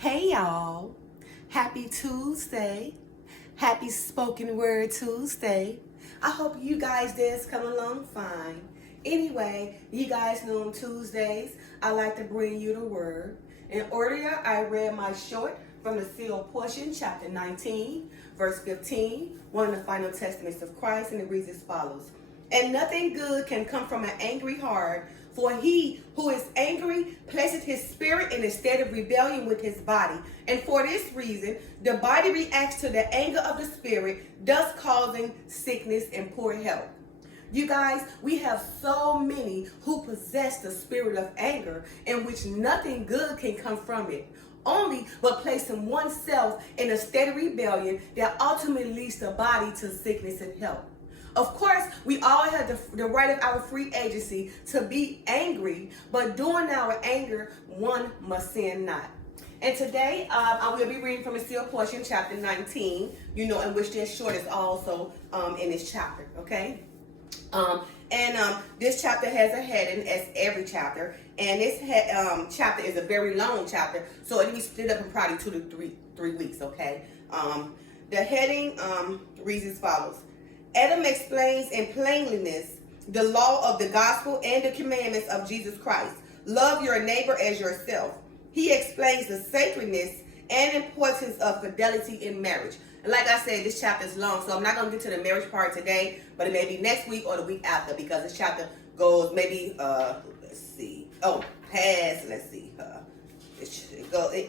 Hey y'all, happy Tuesday, happy spoken word Tuesday. I hope you guys did come along fine. Anyway, you guys know on Tuesdays, I like to bring you the word. And earlier I read my short from the sealed portion, chapter 19, verse 15, one of the final testaments of Christ, and it reads as follows. And nothing good can come from an angry heart, for he who is angry places his spirit in a state of rebellion with his body. And for this reason, the body reacts to the anger of the spirit, thus causing sickness and poor health. You guys, we have so many who possess the spirit of anger in which nothing good can come from it. Only but placing oneself in a state of rebellion that ultimately leads the body to sickness and health. Of course, we all have the right of our free agency to be angry, but during our anger, one must sin not. And today, I will be reading from the sealed portion, chapter 19, in which this short is also in this chapter, okay? This chapter has a heading, as every chapter, and this chapter is a very long chapter, so it'll be split up in probably 2 to 3 weeks, okay? The heading reads as follows. Adam explains in plainness the law of the gospel and the commandments of Jesus Christ. Love your neighbor as yourself. He explains the sacredness and importance of fidelity in marriage. And like I said, this chapter is long, so I'm not going to get to the marriage part today, but it may be next week or the week after, because this chapter goes maybe, it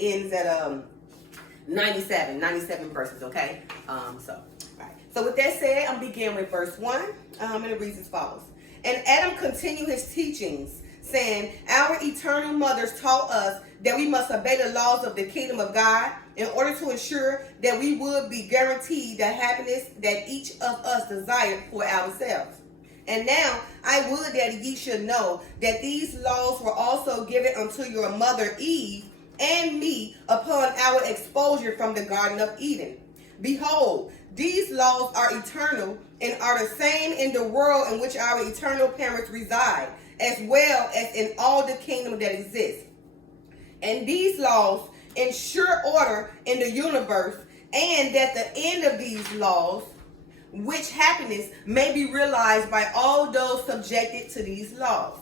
ends at 97 verses, okay? So with that said, I'm beginning with verse 1, and it reads as follows. And Adam continued his teachings, saying, our eternal mothers taught us that we must obey the laws of the kingdom of God in order to ensure that we would be guaranteed the happiness that each of us desired for ourselves. And now I would that ye should know that these laws were also given unto your mother Eve and me upon our exposure from the Garden of Eden. Behold, these laws are eternal and are the same in the world in which our eternal parents reside, as well as in all the kingdom that exists. And these laws ensure order in the universe, and that the end of these laws, which happiness may be realized by all those subjected to these laws.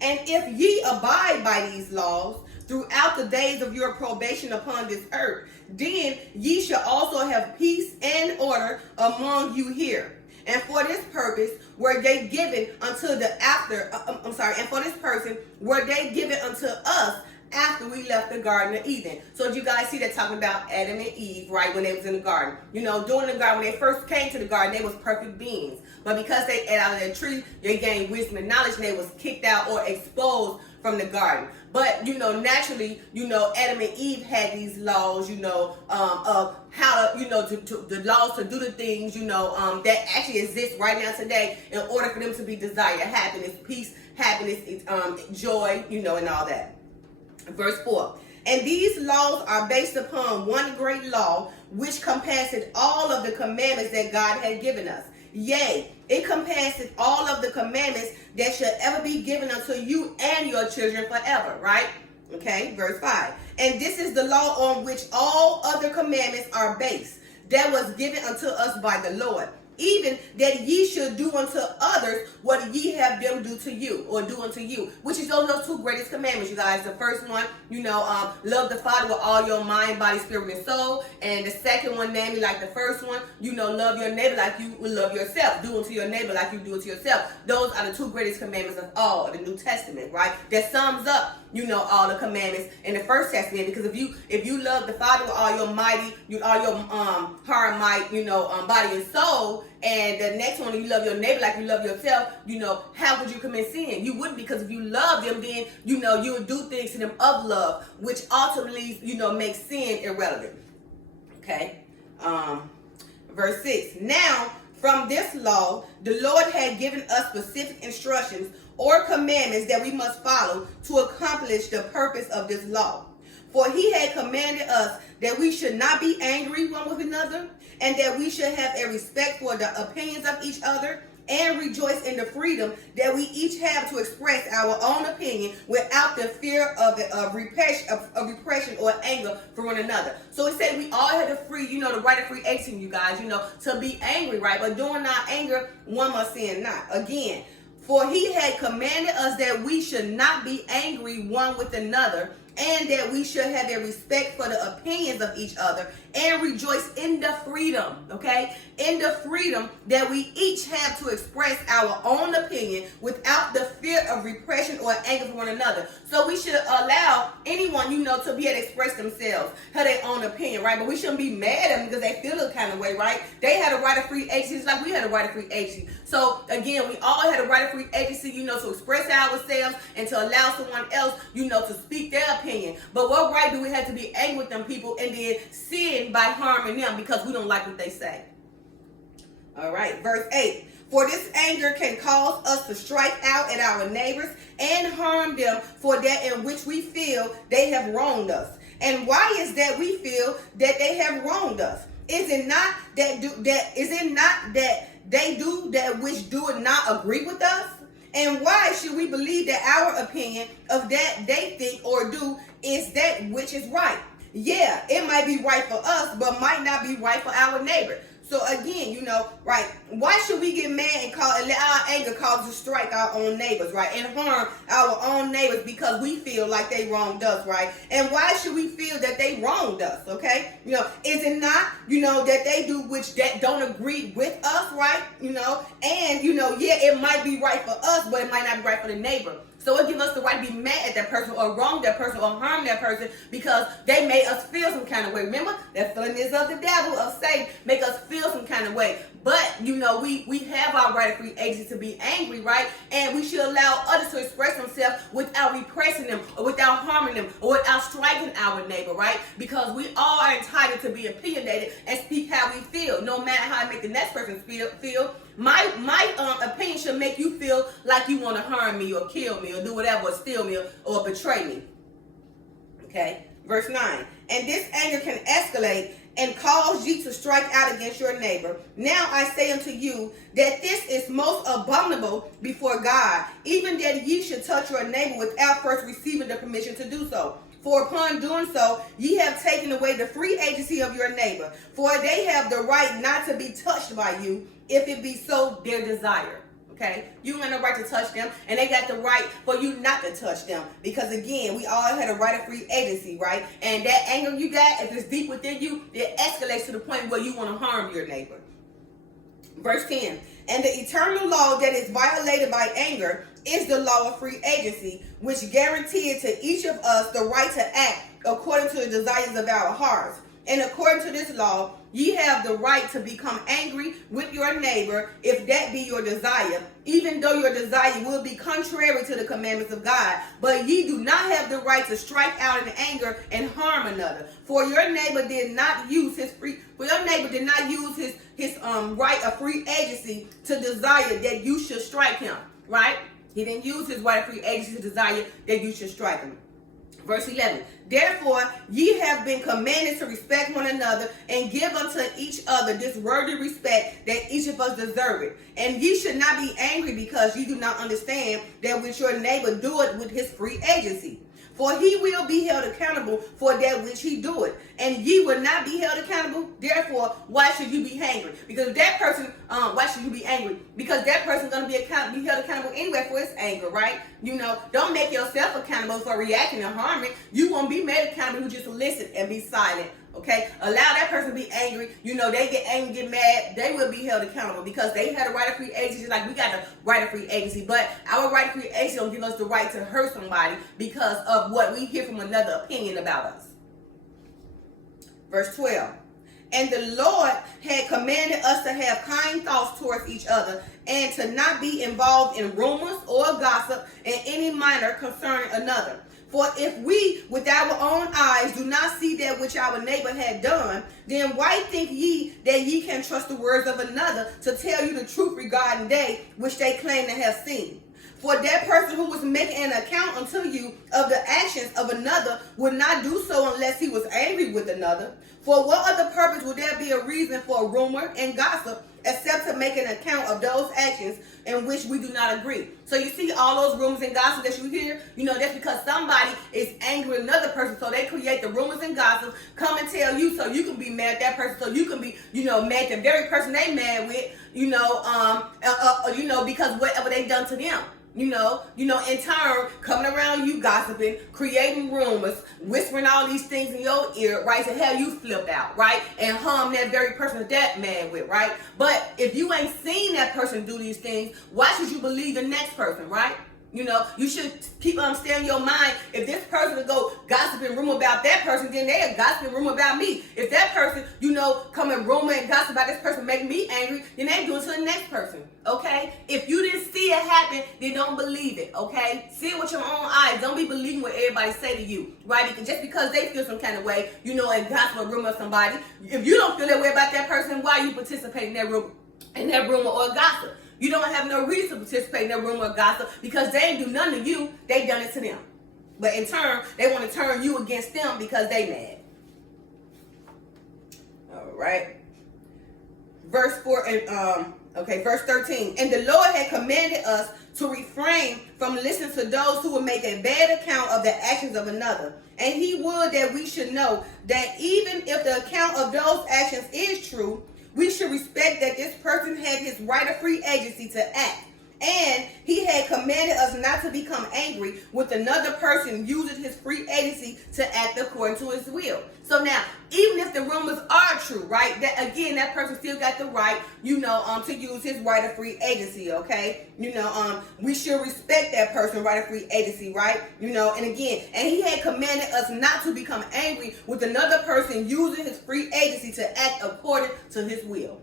And if ye abide by these laws throughout the days of your probation upon this earth, then ye shall also have peace and order among you here. And for this purpose were they given unto and for this person were they given unto us after we left the Garden of Eden. So you guys see that talking about Adam and Eve, right, when they was in the garden. During the garden, when they first came to the garden, they was perfect beings. But because they ate out of that tree, they gained wisdom and knowledge, and they was kicked out or exposed from the garden. But, naturally, Adam and Eve had these laws, of how to, the laws to do the things, that actually exist right now today in order for them to be desired. Happiness, peace, happiness, joy, and all that. Verse 4. And these laws are based upon one great law, which compasseth all of the commandments that God had given us. Yea, it compasseth all of the commandments that shall ever be given unto you and your children forever, right? Okay, verse 5. And this is the law on which all other commandments are based, that was given unto us by the Lord, even that ye should do unto others what ye have them do to you, or do unto you, which is those 2 greatest commandments, you guys. The first one, love the Father with all your mind, body, spirit, and soul. And the second one, namely like the first one, love your neighbor like you would love yourself. Do unto your neighbor like you do unto yourself. Those are the 2 greatest commandments of all of the New Testament, right? That sums up, all the commandments in the First Testament. Because if you love the Father with all your mighty, all your heart, might, body and soul, and the next one, you love your neighbor like you love yourself, how would you commit sin? You wouldn't, because if you love them, then, you would do things to them of love, which ultimately, makes sin irrelevant. Okay? Verse 6. Now, from this law, the Lord had given us specific instructions or commandments that we must follow to accomplish the purpose of this law. For he had commanded us that we should not be angry one with another, and that we should have a respect for the opinions of each other, and rejoice in the freedom that we each have to express our own opinion without the fear of repression or or anger for one another. So it said we all had the free, the right of free agency, you guys, to be angry, right? But during our anger, one must sin not. Again, for he had commanded us that we should not be angry one with another, and that we should have a respect for the opinions of each other and rejoice in the freedom, okay? In the freedom that we each have to express our own opinion without the fear of repression or anger for one another. So we should allow anyone, to be able to express themselves, have their own opinion, right? But we shouldn't be mad at them because they feel a kind of way, right? They had a right of free agency just like we had a right of free agency. So again, we all had a right of free agency, to express ourselves and to allow someone else, to speak their opinion. But what right do we have to be angry with them people and then sin by harming them because we don't like what they say? All right, verse 8. For this anger can cause us to strike out at our neighbors and harm them for that in which we feel they have wronged us. And why is that we feel that they have wronged us? Is it not that they do that which do not agree with us? And why should we believe that our opinion of that they think or do is that which is right? Yeah, it might be right for us, but might not be right for our neighbor. So again, right? Why should we get mad and let our anger cause us to strike our own neighbors, right? And harm our own neighbors because we feel like they wronged us, right? And why should we feel that they wronged us, okay? Is it not, that they do which that don't agree with us, right? And, it might be right for us, but it might not be right for the neighbor. So it gives us the right to be mad at that person or wrong that person or harm that person because they made us feel some kind of way. Remember, that feeling is of the devil, of Satan, make us feel some kind of way. But, we have our right of free agency to be angry, right? And we should allow others to express themselves without repressing them or without harming them or without striking our neighbor, right? Because we all are entitled to be opinionated and speak how we feel, no matter how it makes the next person feel. My opinion should make you feel like you want to harm me or kill me or do whatever or steal me or betray me. Okay, verse 9. And this anger can escalate and cause you to strike out against your neighbor. Now I say unto you that this is most abominable before God, even that ye should touch your neighbor without first receiving the permission to do so. For upon doing so, ye have taken away the free agency of your neighbor, for they have the right not to be touched by you, if it be so their desire. Okay, you have no right to touch them, and they got the right for you not to touch them. Because again, we all had a right of free agency, right? And that anger you got, if it's deep within you, it escalates to the point where you want to harm your neighbor. Verse 10. And the eternal law that is violated by anger is the law of free agency, which guaranteed to each of us the right to act according to the desires of our hearts. And according to this law, ye have the right to become angry with your neighbor if that be your desire, even though your desire will be contrary to the commandments of God. But ye do not have the right to strike out in anger and harm another. For your neighbor did not use his right of free agency to desire that you should strike him, right? He didn't use his right of free agency to desire that you should strike him. Verse 11, therefore ye have been commanded to respect one another and give unto each other this worthy respect that each of us deserve it. And ye should not be angry because ye do not understand that which your neighbor doeth with his free agency. For he will be held accountable for that which he doeth, and ye will not be held accountable. Therefore, why should you be angry? Because that person, why should you be angry? Because that person's gonna be held accountable anyway for his anger, right? Don't make yourself accountable for reacting and harming. You won't be made accountable. You just listen and be silent. Okay, allow that person to be angry. They get angry, get mad. They will be held accountable because they had a right of free agency, just like we got the right of free agency. But our right of free agency don't give us the right to hurt somebody because of what we hear from another opinion about us. Verse 12. And the Lord had commanded us to have kind thoughts towards each other and to not be involved in rumors or gossip in any manner concerning another. For if we with our own eyes do not see that which our neighbor had done, then why think ye that ye can trust the words of another to tell you the truth regarding they which they claim to have seen? For that person who was making an account unto you of the actions of another would not do so unless he was angry with another. For what other purpose would there be a reason for rumor and gossip except to make an account of those actions in which we do not agree. So you see all those rumors and gossip that you hear, that's because somebody is angry with another person, so they create the rumors and gossip, come and tell you so you can be mad at that person, so you can be, mad at the very person they mad with, because whatever they done to them. In turn, coming around you gossiping, creating rumors, whispering all these things in your ear, right, to have you flipped out, right, and harm that very person that mad with, right? But if you ain't seen that person do these things, why should you believe the next person, right? You should keep stay in your mind. If this person will go gossiping rumor about that person, then they are gossiping rumor about me. If that person, come and rumor and gossip about this person, make me angry, then they do it to the next person. Okay? If you didn't see it happen, then don't believe it. Okay? See it with your own eyes. Don't be believing what everybody say to you, right? Just because they feel some kind of way, and gossip or rumor of somebody. If you don't feel that way about that person, why you participate in that rumor or gossip? You don't have no reason to participate in that rumor or gossip because they ain't do nothing to you. They done it to them. But in turn, they want to turn you against them because they mad. All right. Verse 13. And the Lord had commanded us to refrain from listening to those who would make a bad account of the actions of another. And he would that we should know that even if the account of those actions is true, we should respect that this person had his right of free agency to act. And he had commanded us not to become angry with another person using his free agency to act according to his will. So now, even if the rumors are true, right, that again, that person still got the right, to use his right of free agency, okay? We should respect that person's right of free agency, right? And again, and he had commanded us not to become angry with another person using his free agency to act according to his will.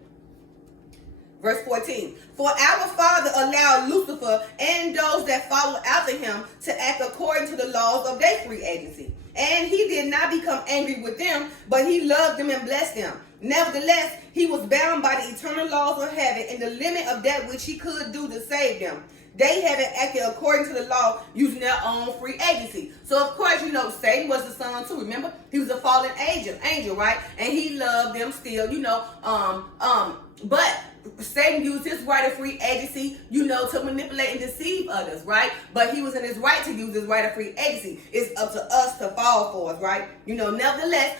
Verse 14, for our Father allowed Lucifer and those that follow after him to act according to the laws of their free agency. And he did not become angry with them, but he loved them and blessed them. Nevertheless, he was bound by the eternal laws of heaven in the limit of that which he could do to save them. They haven't acted according to the law using their own free agency. So, of course, Satan was the son too. Remember? He was a fallen angel, right? And he loved them still, but Satan used his right of free agency, to manipulate and deceive others, right? But he was in his right to use his right of free agency. It's up to us to fall for us, right? Nevertheless,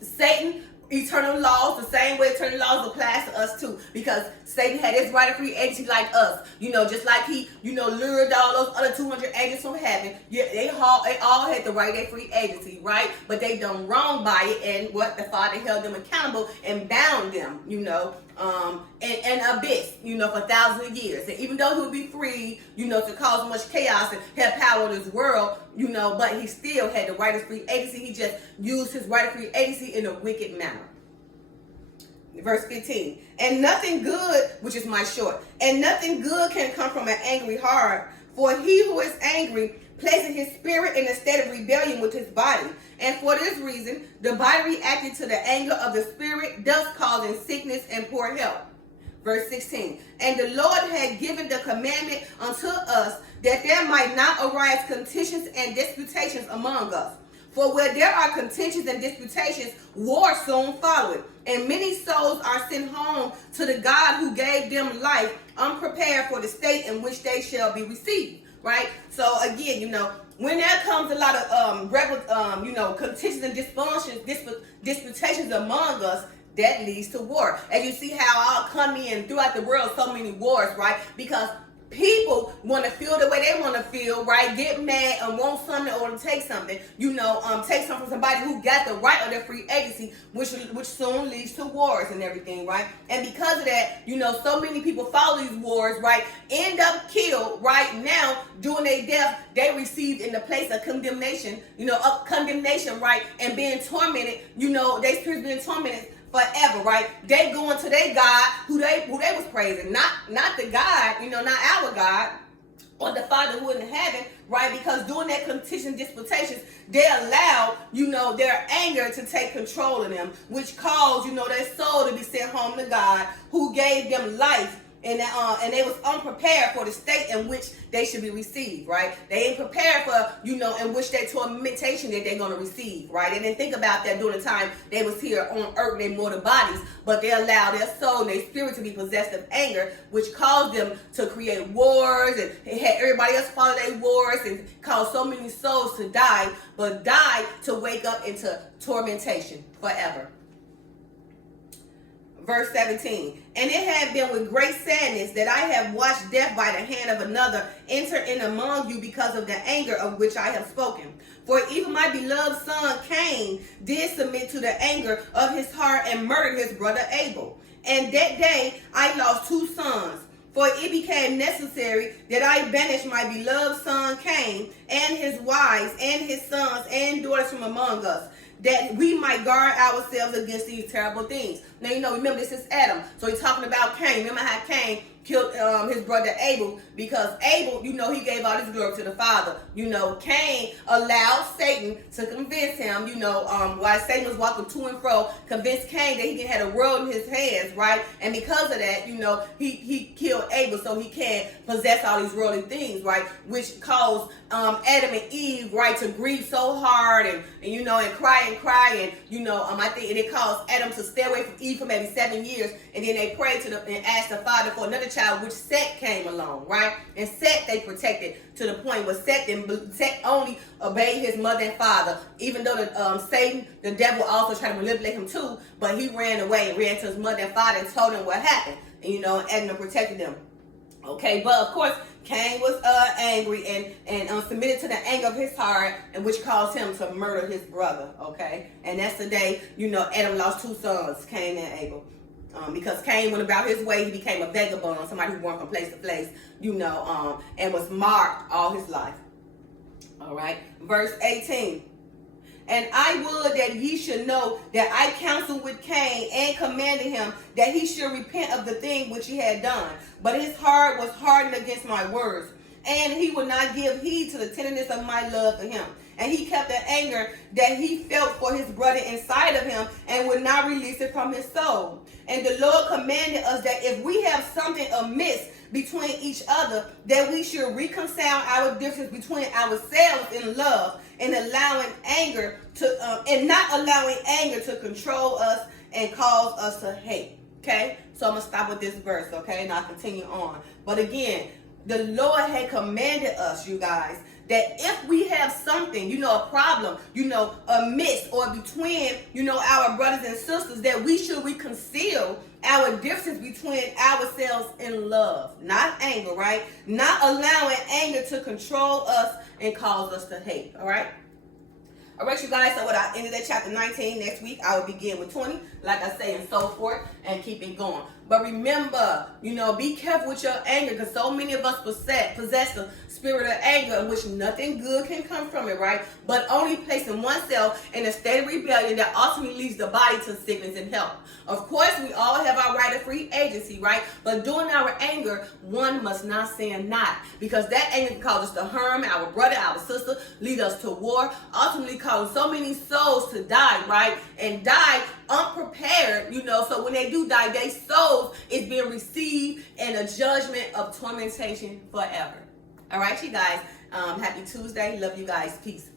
Satan, eternal laws, the same way eternal laws applies to us too, because Satan had his right of free agency like us, just like he, lured all those other 200 angels from heaven. Yeah, they all had the right of free agency, right? But they done wrong by it, and what the Father held them accountable and bound them, in abyss, for thousands of years. And even though he would be free, to cause much chaos and have power in this world, but he still had the right of free agency. He just used his right of free agency in a wicked manner. Verse 15, and nothing good, which is my short, and nothing good can come from an angry heart, for he who is angry places his spirit in a state of rebellion with his body. And for this reason, the body reacting to the anger of the spirit, thus causing sickness and poor health. Verse 16, and the Lord had given the commandment unto us that there might not arise contentions and disputations among us. For where there are contentions and disputations, war soon followeth, and many souls are sent home to the God who gave them life, unprepared for the state in which they shall be received. Right? So again, when there comes a lot of contentions and disputations among us, that leads to war. As you see how all coming in throughout the world, so many wars, right? Because people want to feel the way they want to feel, right? Get mad and want something or to take something, take something from somebody who got the right of their free agency, which soon leads to wars and everything, right? And because of that, so many people follow these wars, right? End up killed, right? Now, during their death, they received in the place of condemnation, right? And being tormented, they spirits being tormented forever, right? They going to their God who they was praising, not the God, not our God or the Father who is in heaven, right? Because during that contention disputations, they allow, their anger to take control of them, which caused, their soul to be sent home to God, who gave them life, And they was unprepared for the state in which they should be received, right? They ain't prepared for, in which that tormentation that they're going to receive, right? They didn't think about that during the time they was here on earth, their mortal bodies, but they allowed their soul and their spirit to be possessed of anger, which caused them to create wars, and it had everybody else follow their wars, and caused so many souls to die, but died to wake up into tormentation forever. Verse 17, and it had been with great sadness that I have watched death by the hand of another enter in among you because of the anger of which I have spoken. For even my beloved son Cain did submit to the anger of his heart and murdered his brother Abel. And that day I lost 2 sons. For it became necessary that I banish my beloved son Cain and his wives and his sons and daughters from among us, that we might guard ourselves against these terrible things. Now, remember, this is Adam. So he's talking about Cain. Remember how Cain killed his brother Abel, because Abel, he gave all his glory to the Father. Cain allowed Satan to convince him, while Satan was walking to and fro, convinced Cain that he had a world in his hands, right? And because of that, he killed Abel so he can possess all these worldly things, right? Which caused Adam and Eve, right, to grieve so hard and cry, and I think it caused Adam to stay away from Eve for maybe 7 years, and then they prayed and asked the Father for another child, which Seth came along, right? And Seth they protected to the point where Seth only obeyed his mother and father, even though Satan, the devil, also tried to manipulate him too, but he ran away and ran to his mother and father and told them what happened, and Adam protected them. Okay, but of course Cain was angry and submitted to the anger of his heart, and which caused him to murder his brother. Okay, and that's the day Adam lost 2 sons, Cain and Abel. Because Cain went about his way, he became a vagabond, somebody who went from place to place, and was marked all his life. All right, verse 18. And I would that ye should know that I counseled with Cain and commanded him that he should repent of the thing which he had done. But his heart was hardened against my words, and he would not give heed to the tenderness of my love for him. And he kept the anger that he felt for his brother inside of him and would not release it from his soul. And the Lord commanded us that if we have something amiss between each other, that we should reconcile our difference between ourselves in love, and allowing anger to and not allowing anger to control us and cause us to hate. Okay, so I'm gonna stop with this verse. Okay, and I'll continue on. But again, the Lord had commanded us, you guys, that if we have something, a problem, amiss or between, our brothers and sisters, that we should reconcile our difference between ourselves in love, not anger, right? Not allowing anger to control us and cause us to hate, all right? All right, you guys, so what I ended at chapter 19. Next week, I will begin with 20, like I say, and so forth, and keep it going. But remember, be careful with your anger, because so many of us possess the spirit of anger, in which nothing good can come from it, right? But only placing oneself in a state of rebellion that ultimately leads the body to sickness and health. Of course, we all have our right of free agency, right? But during our anger, one must not sin not, because that anger can cause us to harm our brother, our sister, lead us to war, ultimately cause so many souls to die, right? And die unprepared, so when they do die, their souls is being received in a judgment of tormentation forever. All right, you guys, happy Tuesday. Love you guys. Peace.